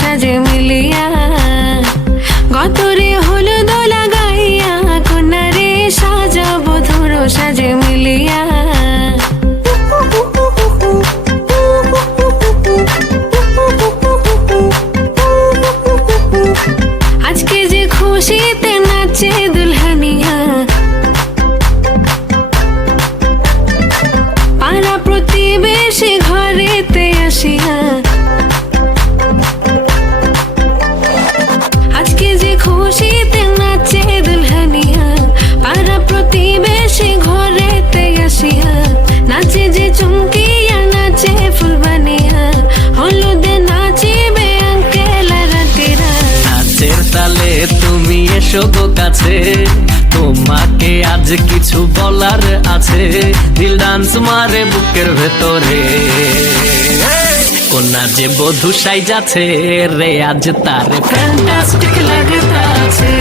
সাজে মিলিয়া গতরে হলুদ লাগাইয়া কন্যারে সাজাবো ধরো সাজে মিলিয়া আজকে যে খুশিতে নাচে দুলহানিয়া পাড়া প্রতিবেশী ঘরেতে আসিয়া খুশিতে নাচে দুলহানিয়া পাড়া প্রতিবেশী ঘরেতে আসিয়া নাচে যে চুমকিয়া নাচে ফুলবানিয়া হলুদে নাচিবে আঙ্কেল রাতিরা নাচের তালে তুমি এসো গো কাছে তোমাকে আজ কিছু বলার আছে দিল ডান্স মারে বুকের ভেতরে কন্যা যে বধূ সাইজাছে রে আজ তার ফ্যান্টাস্টিক লাগতাছে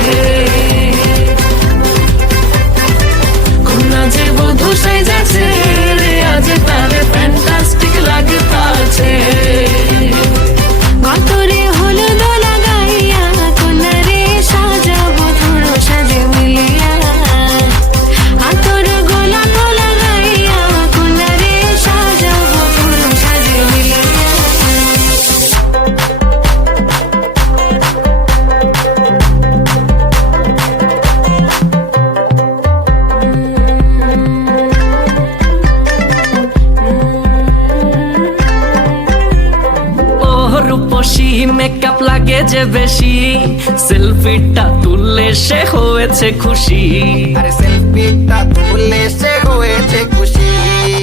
কন্যা যে বধূ সাইজাছে রে আজ তার ফ্যান্টাস্টিক লাগতাছে গতরে হলুদ লাগাইয়া কন্যারে সাজাবো ধরো সাজে মিলিয়া আতর গোলাপ লাগাইয়া কন্যারে সাজাবো ধরো সাজে মিলিয়া রূপসী মেকআপ লাগে যে বেশি সেলফিটা তুললে সে হয়েছে খুশি আরে সেলফিটা তুললে সে হয়েছে খুশি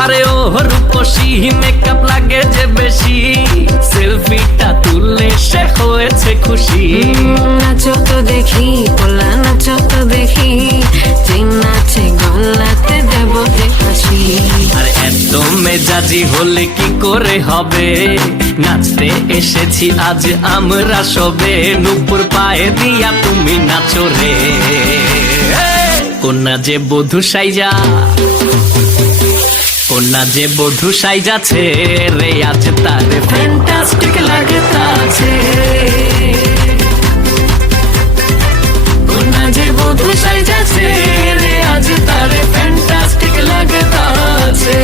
আরে ও রূপসী মেকআপ লাগে যে বেশি সেলফিটা তুললে সে হয়েছে খুশি নাচো তো দেখি পোলা নাচো তো দেখি যে নাচে গলাতে দেব যে হাসি আর এত মেজাজি হলে কি করে হবে নাচতে এসেছি আজ আমরা সবে নুপুর পায়ে দিয়া তুমি নাচো রে কন্যা যে বধূ সাইজা কন্যা যে বধূ সাইজাছে রে আজ তার ফ্যান্টাস্টিক লাগতাছে কন্যা যে বধূ সাইজাছে রে আজ তার ফ্যান্টাস্টিক লাগতাছে